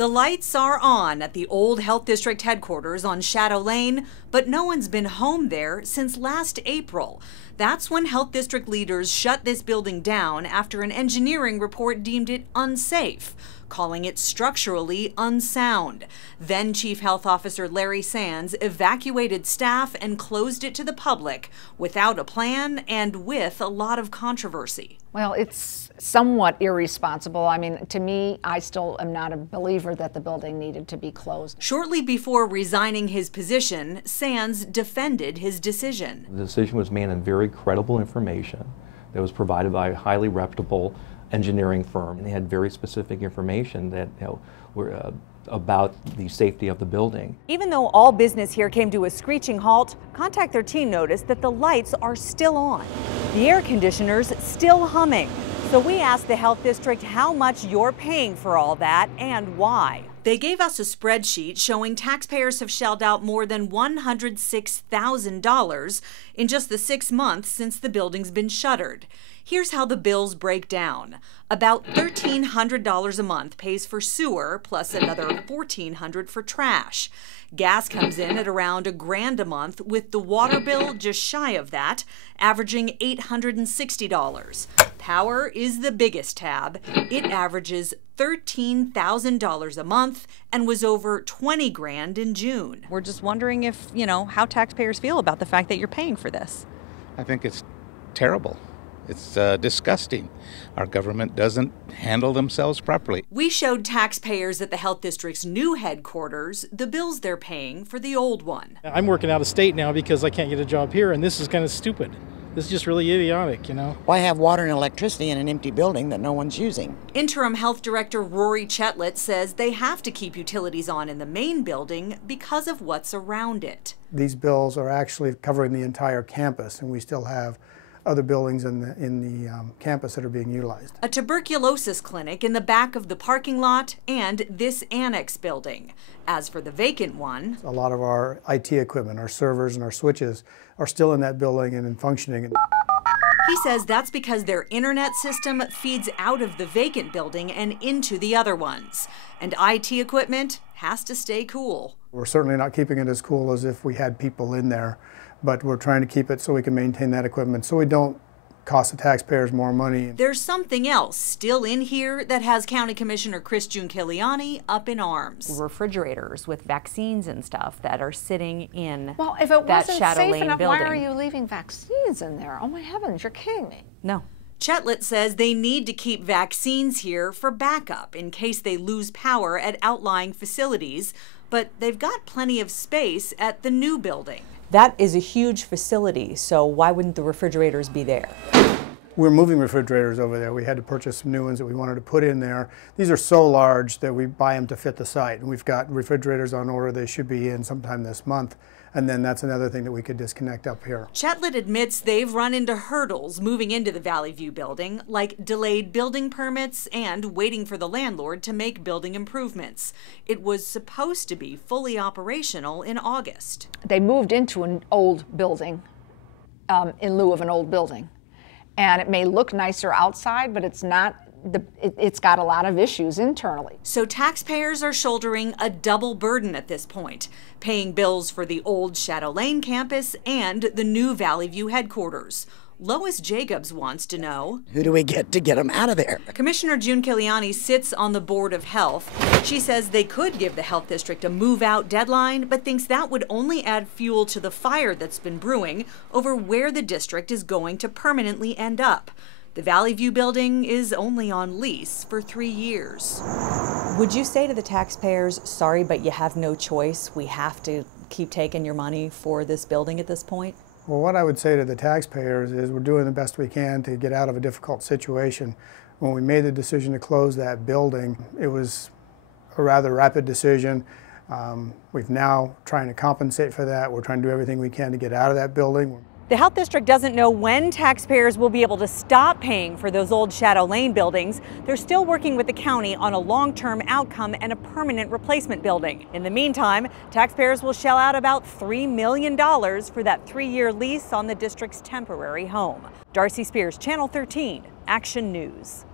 The lights are on at the old Health District headquarters on Shadow Lane, but no one's been home there since last April. That's when Health District leaders shut this building down after an engineering report deemed it unsafe, calling it structurally unsound. Then Chief Health Officer Larry Sands evacuated staff and closed it to the public without a plan and with a lot of controversy. Well, it's somewhat irresponsible. I mean, to me, I still am not a believer that the building needed to be closed. Shortly before resigning his position, Sands defended his decision. The decision was made on very credible information that was provided by a highly reputable engineering firm, and they had very specific information that were about the safety of the building. Even though all business here came to a screeching halt, Contact 13 noticed that the lights are still on. The air conditioner's still humming. So we asked the health district how much you're paying for all that and why. They gave us a spreadsheet showing taxpayers have shelled out more than $106,000 in just the 6 months since the building's been shuttered. Here's how the bills break down. About $1,300 a month pays for sewer, plus another $1,400 for trash. Gas comes in at around $1,000 a month, with the water bill just shy of that, averaging $860. Power is the biggest tab. It averages $13,000 a month and was over $20,000 in June. We're just wondering if, how taxpayers feel about the fact that you're paying for this. I think it's terrible. It's disgusting. Our government doesn't handle themselves properly. We showed taxpayers at the health district's new headquarters the bills they're paying for the old one. I'm working out of state now because I can't get a job here, and this is kind of stupid. This is just really idiotic, Why have water and electricity in an empty building that no one's using? Interim Health Director Rory Chetlett says they have to keep utilities on in the main building because of what's around it. These bills are actually covering the entire campus, and we still have other buildings in the campus that are being utilized. A tuberculosis clinic in the back of the parking lot and this annex building. As for the vacant one, a lot of our IT equipment, our servers and our switches are still in that building and functioning. He says that's because their internet system feeds out of the vacant building and into the other ones. And IT equipment has to stay cool. We're certainly not keeping it as cool as if we had people in there, but we're trying to keep it so we can maintain that equipment so we don't cost the taxpayers more money. There's something else still in here that has County Commissioner Chris Giunciliani up in arms. Refrigerators with vaccines and stuff that are sitting in Well, if it that wasn't Shadow safe Lane enough, building. why are you leaving vaccines in there? Oh my heavens, you're kidding me. No. Chetlett says they need to keep vaccines here for backup in case they lose power at outlying facilities, but they've got plenty of space at the new building. That is a huge facility, so why wouldn't the refrigerators be there? We're moving refrigerators over there. We had to purchase some new ones that we wanted to put in there. These are so large that we buy them to fit the site. And we've got refrigerators on order. They should be in sometime this month. And then that's another thing that we could disconnect up here. Chetlett admits they've run into hurdles moving into the Valley View building, like delayed building permits and waiting for the landlord to make building improvements. It was supposed to be fully operational in August. They moved into an old building in lieu of an old building. And it may look nicer outside, but it's not. It's got a lot of issues internally. So taxpayers are shouldering a double burden at this point, paying bills for the old Shadow Lane campus and the new Valley View headquarters. Lois Jacobs wants to know, Who do we get to get them out of there? Commissioner Giunciliani sits on the Board of Health. She says they could give the health district a move-out deadline, but thinks that would only add fuel to the fire that's been brewing over where the district is going to permanently end up. The Valley View building is only on lease for 3 years. Would you say to the taxpayers, sorry, but you have no choice, we have to keep taking your money for this building at this point? Well, what I would say to the taxpayers is we're doing the best we can to get out of a difficult situation. When we made the decision to close that building, it was a rather rapid decision. We've now trying to compensate for that. We're trying to do everything we can to get out of that building. The health district doesn't know when taxpayers will be able to stop paying for those old Shadow Lane buildings. They're still working with the county on a long-term outcome and a permanent replacement building. In the meantime, taxpayers will shell out about $3 million for that 3-year lease on the district's temporary home. Darcy Spears, Channel 13, Action News.